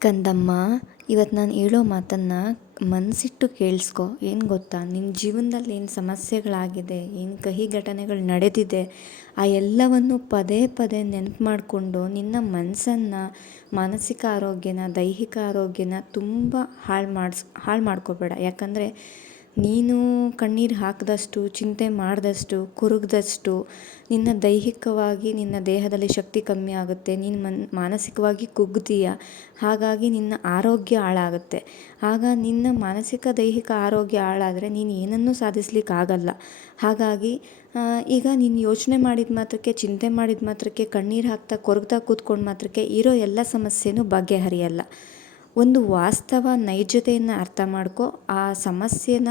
ಕಂದಮ್ಮ ಇವತ್ತು ನಾನು ಹೇಳೋ ಮಾತನ್ನು ಮನಸ್ಸಿಟ್ಟು ಕೇಳಿಸ್ಕೊ. ಏನು ಗೊತ್ತಾ? ನಿನ್ನ ಜೀವನದಲ್ಲಿ ಏನು ಸಮಸ್ಯೆಗಳಾಗಿದೆ, ಏನು ಕಹಿ ಘಟನೆಗಳು ನಡೆದಿದೆ, ಆ ಎಲ್ಲವನ್ನು ಪದೇ ಪದೇ ನೆನಪು ಮಾಡಿಕೊಂಡು ನಿನ್ನ ಮನಸ್ಸನ್ನು ಮಾನಸಿಕ ಆರೋಗ್ಯನ, ದೈಹಿಕ ಆರೋಗ್ಯನ ತುಂಬ ಹಾಳು ಮಾಡಿಸ್, ಹಾಳು ಮಾಡ್ಕೋಬೇಡ. ಯಾಕಂದರೆ ನೀನು ಕಣ್ಣೀರು ಹಾಕಿದಷ್ಟು, ಚಿಂತೆ ಮಾಡಿದಷ್ಟು, ಕುರುಗ್ದಷ್ಟು, ನಿನ್ನ ದೈಹಿಕವಾಗಿ ನಿನ್ನ ದೇಹದಲ್ಲಿ ಶಕ್ತಿ ಕಮ್ಮಿ ಆಗುತ್ತೆ, ನೀನು ಮನ್, ಮಾನಸಿಕವಾಗಿ ಕುಗ್ತೀಯ ಹಾಗಾಗಿ ನಿನ್ನ ಆರೋಗ್ಯ ಹಾಳಾಗುತ್ತೆ. ಆಗ ನಿನ್ನ ಮಾನಸಿಕ, ದೈಹಿಕ ಆರೋಗ್ಯ ಹಾಳಾದರೆ ನೀನು ಏನನ್ನೂ ಸಾಧಿಸ್ಲಿಕ್ಕಾಗಲ್ಲ. ಹಾಗಾಗಿ ಈಗ ನೀನು ಯೋಚನೆ ಮಾಡಿದ ಮಾತ್ರಕ್ಕೆ, ಚಿಂತೆ ಮಾಡಿದ ಮಾತ್ರಕ್ಕೆ, ಕಣ್ಣೀರು ಹಾಕ್ತಾ, ಕೊರಗ್ತಾ ಕೂತ್ಕೊಂಡು ಮಾತ್ರಕ್ಕೆ ಇರೋ ಎಲ್ಲ ಸಮಸ್ಯೆನೂ ಬಗೆಹರಿಯಲ್ಲ. ಒಂದು ವಾಸ್ತವ ನೈಜತೆಯನ್ನು ಅರ್ಥ ಮಾಡ್ಕೊ, ಆ ಸಮಸ್ಯೆನ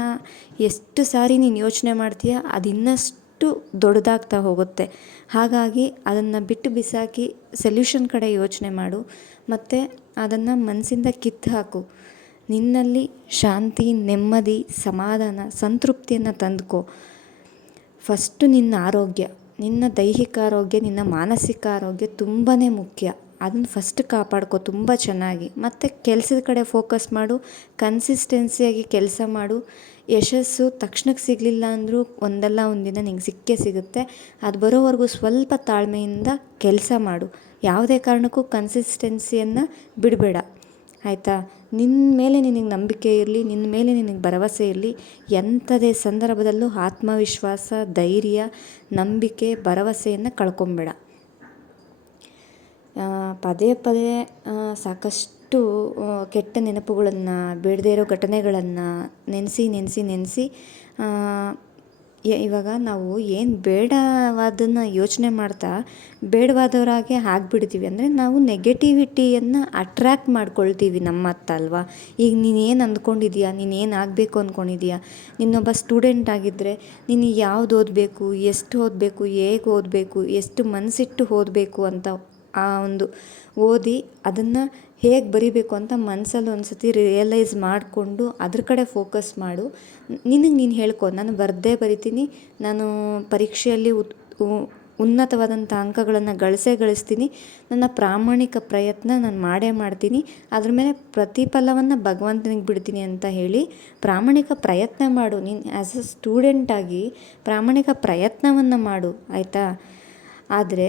ಎಷ್ಟು ಸಾರಿ ನೀನು ಯೋಚನೆ ಮಾಡ್ತೀಯ ಅದು ಇನ್ನಷ್ಟು ದೊಡ್ಡದಾಗ್ತಾ ಹೋಗುತ್ತೆ. ಹಾಗಾಗಿ ಅದನ್ನು ಬಿಟ್ಟು ಬಿಸಾಕಿ ಸೊಲ್ಯೂಷನ್ ಕಡೆ ಯೋಚನೆ ಮಾಡು, ಮತ್ತು ಅದನ್ನು ಮನಸ್ಸಿಂದ ಕಿತ್ತು ಹಾಕು. ನಿನ್ನಲ್ಲಿ ಶಾಂತಿ, ನೆಮ್ಮದಿ, ಸಮಾಧಾನ, ಸಂತೃಪ್ತಿಯನ್ನು ತಂದುಕೋ. ಫಸ್ಟು ನಿನ್ನ ಆರೋಗ್ಯ, ನಿನ್ನ ದೈಹಿಕ ಆರೋಗ್ಯ, ನಿನ್ನ ಮಾನಸಿಕ ಆರೋಗ್ಯ ತುಂಬಾ ಮುಖ್ಯ. ಅದನ್ನ ಫಸ್ಟ್ ಕಾಪಾಡ್ಕೊ ತುಂಬ ಚೆನ್ನಾಗಿ. ಮತ್ತು ಕೆಲಸದ ಕಡೆ ಫೋಕಸ್ ಮಾಡು ಕನ್ಸಿಸ್ಟೆನ್ಸಿಯಾಗಿ ಕೆಲಸ ಮಾಡು. ಯಶಸ್ಸು ತಕ್ಷಣಕ್ಕೆ ಸಿಗಲಿಲ್ಲ ಅಂದರೂ ಒಂದಲ್ಲ ಒಂದಿನ ನಿಂಗೆ ಸಿಕ್ಕೇ ಸಿಗುತ್ತೆ. ಅದು ಬರೋವರೆಗೂ ಸ್ವಲ್ಪ ತಾಳ್ಮೆಯಿಂದ ಕೆಲಸ ಮಾಡು. ಯಾವುದೇ ಕಾರಣಕ್ಕೂ ಕನ್ಸಿಸ್ಟೆನ್ಸಿಯನ್ನು ಬಿಡಬೇಡ. ಆಯಿತಾ? ನಿನ್ನ ಮೇಲೆ ನಿನಗೆ ನಂಬಿಕೆ ಇರಲಿ ನಿನ್ನ ಮೇಲೆ ನಿನಗೆ ಭರವಸೆ ಇರಲಿ. ಎಂಥದೇ ಸಂದರ್ಭದಲ್ಲೂ ಆತ್ಮವಿಶ್ವಾಸ, ಧೈರ್ಯ, ನಂಬಿಕೆ, ಭರವಸೆಯನ್ನು ಕಳ್ಕೊಂಬೇಡ. ಪದೇ ಪದೇ ಸಾಕಷ್ಟು ಕೆಟ್ಟ ನೆನಪುಗಳನ್ನು, ಬೇಡದೇ ಇರೋ ಘಟನೆಗಳನ್ನು ನೆನೆಸಿ ನೆನೆಸಿ ನೆನೆಸಿ ಇವಾಗ ನಾವು ಏನು ಬೇಡವಾದನ್ನು ಯೋಚನೆ ಮಾಡ್ತಾ, ಬೇಡವಾದವರಾಗೆ ಆಗಿಬಿಡ್ತೀವಿ. ಅಂದರೆ ನಾವು ನೆಗೆಟಿವಿಟಿಯನ್ನು ಅಟ್ರ್ಯಾಕ್ಟ್ ಮಾಡ್ಕೊಳ್ತೀವಿ ನಮ್ಮತ್ತ ಅಲ್ವಾ? ಈಗ ನೀನು ಏನು ಅಂದ್ಕೊಂಡಿದ್ದೀಯಾ ನೀನು ಏನು ಆಗಬೇಕು ಅಂದ್ಕೊಂಡಿದ್ಯಾ ನೀನೊಬ್ಬ ಸ್ಟೂಡೆಂಟ್ ಆಗಿದ್ದರೆ ನೀನು ಯಾವ್ದು ಓದಬೇಕು? ಎಷ್ಟು ಓದಬೇಕು? ಹೇಗೆ ಓದಬೇಕು? ಎಷ್ಟು ಮನಸ್ಸಿಟ್ಟು ಓದಬೇಕು ಅಂತ ಆ ಒಂದು ಓದಿ ಅದನ್ನು ಹೇಗೆ ಬರಿಬೇಕು ಅಂತ ಮನಸ್ಸಲ್ಲಿ ಒಂದು ಸತಿ ರಿಯಲೈಸ್ ಮಾಡಿಕೊಂಡು ಅದ್ರ ಕಡೆ ಫೋಕಸ್ ಮಾಡು. ನಿನಗೆ ನೀನು ಹೇಳ್ಕೊ, ನಾನು ಬರೆದೇ ಬರಿತೀನಿ, ನಾನು ಪರೀಕ್ಷೆಯಲ್ಲಿ ಉತ್ ಉನ್ನತವಾದಂಥ ಅಂಕಗಳನ್ನು ಗಳಿಸೇ ಗಳಿಸ್ತೀನಿ, ನನ್ನ ಪ್ರಾಮಾಣಿಕ ಪ್ರಯತ್ನ ನಾನು ಮಾಡೇ ಮಾಡ್ತೀನಿ, ಅದ್ರ ಮೇಲೆ ಪ್ರತಿಫಲವನ್ನು ಭಗವಂತನಿಗೆ ಬಿಡ್ತೀನಿ ಅಂತ ಹೇಳಿ ಪ್ರಾಮಾಣಿಕ ಪ್ರಯತ್ನ ಮಾಡು. ನೀನು ಆ್ಯಸ್ ಅ ಸ್ಟೂಡೆಂಟಾಗಿ ಪ್ರಾಮಾಣಿಕ ಪ್ರಯತ್ನವನ್ನು ಮಾಡು, ಆಯಿತಾ? ಆದರೆ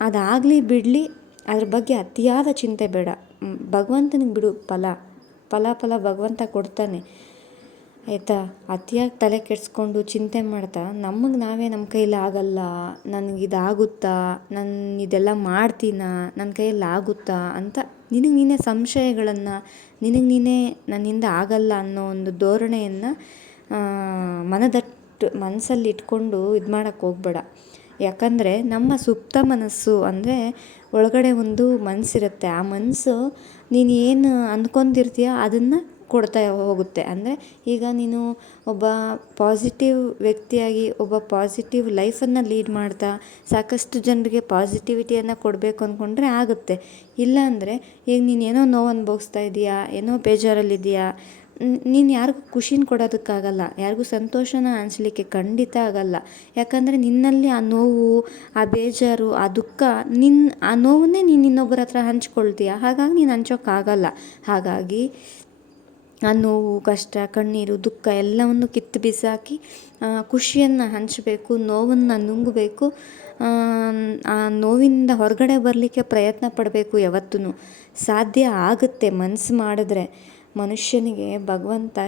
ಅದಾಗಲಿ ಬಿಡಲಿ, ಅದ್ರ ಬಗ್ಗೆ ಅತಿಯಾದ ಚಿಂತೆ ಬೇಡ. ಭಗವಂತನಿಗೆ ಬಿಡು, ಫಲ. ಫಲ ಫಲ ಭಗವಂತ ಕೊಡ್ತಾನೆ. ಆಯಿತಾ? ಅತಿಯಾಗಿ ತಲೆ ಕೆಡಿಸ್ಕೊಂಡು ಚಿಂತೆ ಮಾಡ್ತಾ, ನಮಗೆ ನಾವೇ ನಮ್ಮ ಕೈಯಲ್ಲಿ ಆಗಲ್ಲ, ನನಗೆ ಇದಾಗುತ್ತಾ, ನಾನು ಇದೆಲ್ಲ ಮಾಡ್ತೀನಾ ನನ್ನ ಕೈಯಲ್ಲಿ ಆಗುತ್ತಾ ಅಂತ ನಿನಗೆ ನೀನೇ ಸಂಶಯಗಳನ್ನು, ನಿನಗೆ ನೀನೇ ನನ್ನಿಂದ ಆಗಲ್ಲ ಅನ್ನೋ ಒಂದು ಧೋರಣೆಯನ್ನು ಮನದಟ್ಟು ಮನಸ್ಸಲ್ಲಿ ಇಟ್ಕೊಂಡು ಇದು ಮಾಡೋಕ್ಕೆ ಹೋಗಬೇಡ. ಯಾಕಂದರೆ ನಮ್ಮ ಸುಪ್ತ ಮನಸ್ಸು ಅಂದರೆ ಒಳಗಡೆ ಒಂದು ಮನಸ್ಸಿರುತ್ತೆ ಆ ಮನಸ್ಸು ನೀನು ಏನು ಅಂದ್ಕೊಂಡಿರ್ತೀಯ ಅದನ್ನು ಕೊಡ್ತಾ ಹೋಗುತ್ತೆ. ಅಂದರೆ ಈಗ ನೀನು ಒಬ್ಬ ಪಾಸಿಟಿವ್ ವ್ಯಕ್ತಿಯಾಗಿ ಒಬ್ಬ ಪಾಸಿಟಿವ್ ಲೈಫನ್ನು ಲೀಡ್ ಮಾಡ್ತಾ ಸಾಕಷ್ಟು ಜನರಿಗೆ ಪಾಸಿಟಿವಿಟಿಯನ್ನು ಕೊಡಬೇಕು ಅಂದ್ಕೊಂಡ್ರೆ ಆಗುತ್ತೆ. ಇಲ್ಲ ಅಂದರೆ ಈಗ ನೀನು ಏನೋ ನೋವು ಅನುಭವಿಸ್ತಾ ಇದೀಯಾ, ಏನೋ ಬೇಜಾರಲ್ಲಿದೆಯಾ ನೀನು ಯಾರಿಗೂ ಖುಷಿನ ಕೊಡೋದಕ್ಕಾಗಲ್ಲ, ಯಾರಿಗೂ ಸಂತೋಷನ ಹಂಚ್ಲಿಕ್ಕೆ ಖಂಡಿತ ಆಗಲ್ಲ. ಯಾಕಂದರೆ ನಿನ್ನಲ್ಲಿ ಆ ನೋವು, ಆ ಬೇಜಾರು, ಆ ದುಃಖ ನಿನ್ನ ಆ ನೋವನ್ನೇ ನೀನು ಇನ್ನೊಬ್ಬರ ಹತ್ರ ಹಂಚ್ಕೊಳ್ತೀಯ. ಹಾಗಾಗಿ ನೀನು ಹಂಚೋಕ್ಕಾಗಲ್ಲ ಹಾಗಾಗಿ ಆ ನೋವು, ಕಷ್ಟ, ಕಣ್ಣೀರು, ದುಃಖ ಎಲ್ಲವನ್ನು ಕಿತ್ತು ಬಿಸಾಕಿ ಖುಷಿಯನ್ನು ಹಂಚಬೇಕು, ನೋವನ್ನು ನುಂಗಬೇಕು, ಆ ನೋವಿಂದ ಹೊರಗಡೆ ಬರಲಿಕ್ಕೆ ಪ್ರಯತ್ನ ಪಡಬೇಕು ಯಾವತ್ತೂ ಸಾಧ್ಯ ಆಗುತ್ತೆ ಮನಸ್ಸು ಮಾಡಿದ್ರೆ. ಮನುಷ್ಯನಿಗೆ ಭಗವಂತ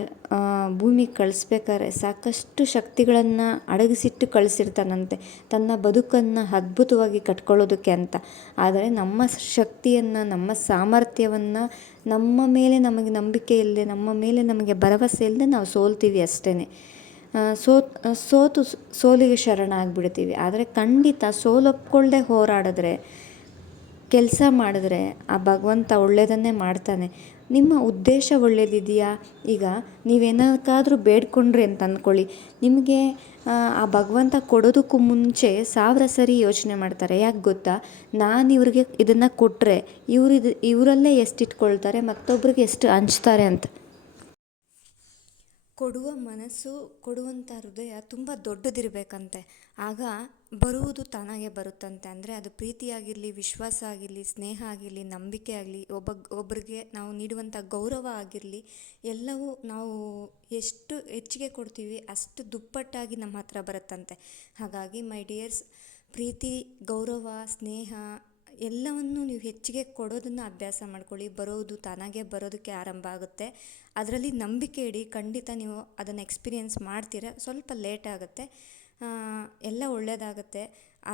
ಭೂಮಿ ಕಳಿಸ್ಬೇಕಾದ್ರೆ ಸಾಕಷ್ಟು ಶಕ್ತಿಗಳನ್ನು ಅಡಗಿಸಿಟ್ಟು ಕಳಿಸಿರ್ತಾನಂತೆ. ತನ್ನ ಬದುಕನ್ನು ಅದ್ಭುತವಾಗಿ ಕಟ್ಕೊಳ್ಳೋದಕ್ಕೆ ಅಂತ. ಆದರೆ ನಮ್ಮ ಶಕ್ತಿಯನ್ನು, ನಮ್ಮ ಸಾಮರ್ಥ್ಯವನ್ನು ನಮ್ಮ ಮೇಲೆ ನಮಗೆ ನಂಬಿಕೆ ಇಲ್ಲದೆ, ನಮ್ಮ ಮೇಲೆ ನಮಗೆ ಭರವಸೆ ಇಲ್ಲದೆ ನಾವು ಸೋಲ್ತೀವಿ ಅಷ್ಟೇ ಸೋ ಸೋತು ಸೋಲಿಗೆ ಶರಣಾಗ್ಬಿಡ್ತೀವಿ ಆದರೆ ಖಂಡಿತ ಸೋಲೊಪ್ಕೊಳ್ಳದೆ ಹೋರಾಡಿದ್ರೆ, ಕೆಲಸ ಮಾಡಿದ್ರೆ ಆ ಭಗವಂತ ಒಳ್ಳೆಯದನ್ನೇ ಮಾಡ್ತಾನೆ. ನಿಮ್ಮ ಉದ್ದೇಶ ಒಳ್ಳೆಯದಿದೆಯಾ ಈಗ ನೀವೇನಕ್ಕಾದರೂ ಬೇಡ್ಕೊಂಡ್ರಿ ಅಂತ ಅಂದ್ಕೊಳ್ಳಿ. ನಿಮಗೆ, ಆ ಭಗವಂತ ಕೊಡೋದಕ್ಕೂ ಮುಂಚೆ ಸಾವಿರ ಸರಿ ಯೋಚನೆ ಮಾಡ್ತಾರೆ. ಯಾಕೆ ಗೊತ್ತಾ? ನಾನು ಇವ್ರಿಗೆ ಇದನ್ನು ಕೊಟ್ಟರೆ ಇವ್ರು ಇದು ಇವರಲ್ಲೇ ಎಷ್ಟು ಇಟ್ಕೊಳ್ತಾರೆ, ಮತ್ತೊಬ್ರಿಗೆ ಎಷ್ಟು ಹಂಚ್ತಾರೆ ಅಂತ. ಕೊಡುವ ಮನಸ್ಸು ಕೊಡುವಂಥ ಹೃದಯ ತುಂಬ ದೊಡ್ಡದಿರಬೇಕಂತೆ. ಆಗ ಬರುವುದು ತಾನಾಗೇ ಬರುತ್ತಂತೆ. ಅಂದರೆ ಅದು ಪ್ರೀತಿಯಾಗಿರಲಿ, ವಿಶ್ವಾಸ ಆಗಿರಲಿ, ಸ್ನೇಹ ಆಗಿರಲಿ, ನಂಬಿಕೆ ಆಗಲಿ ಒಬ್ಬ ಒಬ್ಬರಿಗೆ ನಾವು ನೀಡುವಂಥ ಗೌರವ ಆಗಿರಲಿ, ಎಲ್ಲವೂ ನಾವು ಎಷ್ಟು ಹೆಚ್ಚಿಗೆ ಕೊಡ್ತೀವಿ ಅಷ್ಟು ದುಪ್ಪಟ್ಟಾಗಿ ನಮ್ಮ ಹತ್ರ ಬರುತ್ತಂತೆ. ಹಾಗಾಗಿ, ಮೈ ಡಿಯರ್ಸ್, ಪ್ರೀತಿ, ಗೌರವ, ಸ್ನೇಹ ಎಲ್ಲವನ್ನು ನೀವು ಹೆಚ್ಚಿಗೆ ಕೊಡೋದನ್ನು ಅಭ್ಯಾಸ ಮಾಡ್ಕೊಳ್ಳಿ. ಬರೋದು ತಾನಾಗೇ ಬರೋದಕ್ಕೆ ಆರಂಭ ಆಗುತ್ತೆ. ಅದರಲ್ಲಿ ನಂಬಿಕೆ ಇಡಿ, ಖಂಡಿತ ನೀವು ಅದನ್ನು ಎಕ್ಸ್ಪೀರಿಯೆನ್ಸ್ ಮಾಡ್ತೀರ. ಸ್ವಲ್ಪ ಲೇಟ್ ಆಗುತ್ತೆ. ಎಲ್ಲ ಒಳ್ಳೆಯದಾಗುತ್ತೆ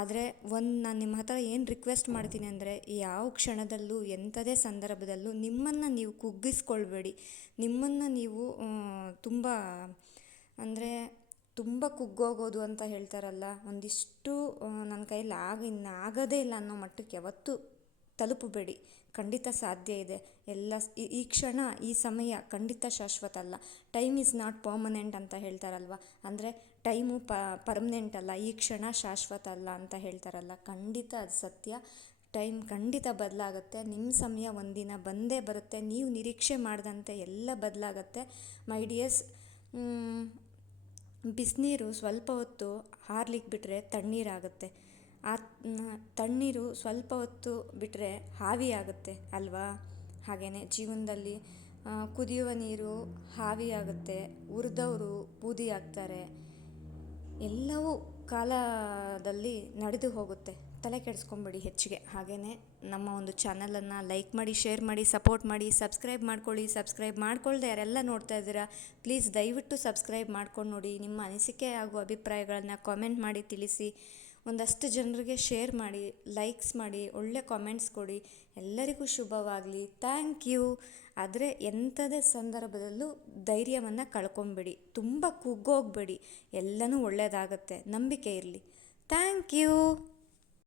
ಆದರೆ ಒಂದು ನಾನು ನಿಮ್ಮ ಹತ್ರ ಏನು ರಿಕ್ವೆಸ್ಟ್ ಮಾಡ್ತೀನಿ ಅಂದರೆ, ಯಾವ ಕ್ಷಣದಲ್ಲೂ, ಎಂಥದೇ ಸಂದರ್ಭದಲ್ಲೂ ನಿಮ್ಮನ್ನು ನೀವು ಕುಗ್ಗಿಸ್ಕೊಳ್ಬೇಡಿ. ನಿಮ್ಮನ್ನು ನೀವು ತುಂಬ ಅಂದರೆ ತುಂಬ ಕುಗ್ಗೋಗೋದು ಅಂತ ಹೇಳ್ತಾರಲ್ಲ, ಒಂದಿಷ್ಟು ನನ್ನ ಕೈಯಲ್ಲಿ ಆಗ, ಇನ್ನು ಆಗೋದೇ ಇಲ್ಲ ಅನ್ನೋ ಮಟ್ಟಕ್ಕೆ ಯಾವತ್ತೂ ತಲುಪಬೇಡಿ. ಖಂಡಿತ ಸಾಧ್ಯ ಇದೆ. ಎಲ್ಲ ಈ ಕ್ಷಣ, ಈ ಸಮಯ ಖಂಡಿತ ಶಾಶ್ವತ ಅಲ್ಲ. ಟೈಮ್ ಈಸ್ ನಾಟ್ ಪರ್ಮನೆಂಟ್ ಅಂತ ಹೇಳ್ತಾರಲ್ವ? ಅಂದರೆ ಟೈಮು ಪರ್ಮನೆಂಟ್ ಅಲ್ಲ, ಈ ಕ್ಷಣ ಶಾಶ್ವತ ಅಲ್ಲ ಅಂತ ಹೇಳ್ತಾರಲ್ಲ. ಖಂಡಿತ ಅದು ಸತ್ಯ. ಟೈಮ್ ಖಂಡಿತ ಬದಲಾಗುತ್ತೆ. ನಿಮ್ಮ ಸಮಯ ಒಂದಿನ ಬಂದೇ ಬರುತ್ತೆ. ನೀವು ನಿರೀಕ್ಷೆ ಮಾಡಿದಂತೆ ಎಲ್ಲ ಬದಲಾಗತ್ತೆ. ಮೈ ಡಿಯರ್ಸ್ ಬಿಸಿನೀರು ಸ್ವಲ್ಪ ಹೊತ್ತು ಹಾರ್ಲಿಕ್ಕೆ ಬಿಟ್ಟರೆ ತಣ್ಣೀರಾಗುತ್ತೆ ಆ ತಣ್ಣೀರು ಸ್ವಲ್ಪ ಹೊತ್ತು ಬಿಟ್ಟರೆ ಆವಿಯಾಗುತ್ತೆ ಅಲ್ವಾ? ಹಾಗೇ ಜೀವನದಲ್ಲಿ ಕುದಿಯುವ ನೀರು ಹಾವಿಯಾಗುತ್ತೆ ಉರಿದವರು ಬೂದಿ ಆಗ್ತಾರೆ. ಎಲ್ಲವೂ ಕಾಲದಲ್ಲಿ ನಡೆದು ಹೋಗುತ್ತೆ. ತಲೆ ಕೆಡಿಸ್ಕೊಂಬಿಡಿ ಹೆಚ್ಚಿಗೆ. ಹಾಗೆಯೇ ನಮ್ಮ ಒಂದು ಚಾನಲನ್ನು ಲೈಕ್ ಮಾಡಿ, ಶೇರ್ ಮಾಡಿ, ಸಪೋರ್ಟ್ ಮಾಡಿ, ಸಬ್ಸ್ಕ್ರೈಬ್ ಮಾಡ್ಕೊಳ್ಳಿ, ಸಬ್ಸ್ಕ್ರೈಬ್ ಮಾಡ್ಕೊಳ್ಳದೆ ಯಾರೆಲ್ಲ ನೋಡ್ತಾ ಇದ್ದೀರಾ, ಪ್ಲೀಸ್ ದಯವಿಟ್ಟು ಸಬ್ಸ್ಕ್ರೈಬ್ ಮಾಡ್ಕೊಂಡು ನೋಡಿ. ನಿಮ್ಮ ಅನಿಸಿಕೆ ಹಾಗೂ ಅಭಿಪ್ರಾಯಗಳನ್ನು ಕಾಮೆಂಟ್ ಮಾಡಿ, ತಿಳಿಸಿ. ಒಂದಷ್ಟು ಜನರಿಗೆ ಶೇರ್ ಮಾಡಿ, ಲೈಕ್ಸ್ ಮಾಡಿ, ಒಳ್ಳೆ ಕಾಮೆಂಟ್ಸ್ ಕೊಡಿ. ಎಲ್ಲರಿಗೂ ಶುಭವಾಗಲಿ. Thank you. ಆದರೆ ಎಂಥದೇ ಸಂದರ್ಭದಲ್ಲೂ ಧೈರ್ಯವನ್ನು ಕಳ್ಕೊಂಬಿಡಿ. ತುಂಬ ಕುಗ್ಗೋಗಬೇಡಿ. ಎಲ್ಲನೂ ಒಳ್ಳೆಯದಾಗತ್ತೆ. ನಂಬಿಕೆ ಇರಲಿ. Thank you.